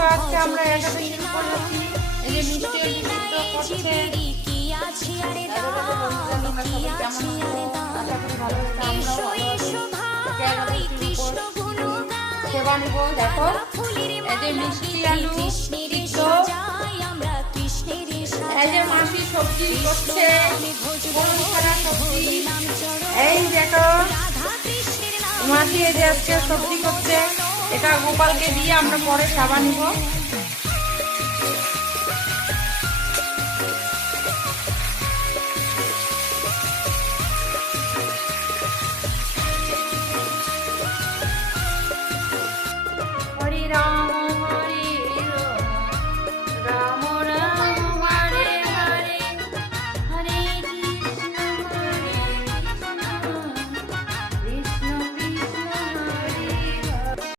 দেখো আজকে আমরা একাদশী উপলক্ষে এই যে মিষ্টি নিবেদ্য করছে। সেবা নিব। দেখো এই যে মিষ্টি আলু সিদ্ধ, এই যে মাসি সবজি করছে, সবজি। এই দেখো মাসি এই যে আজকে সবজি করছে, এটা গোপালকে দিয়ে আমরা পরে সেবা নিব।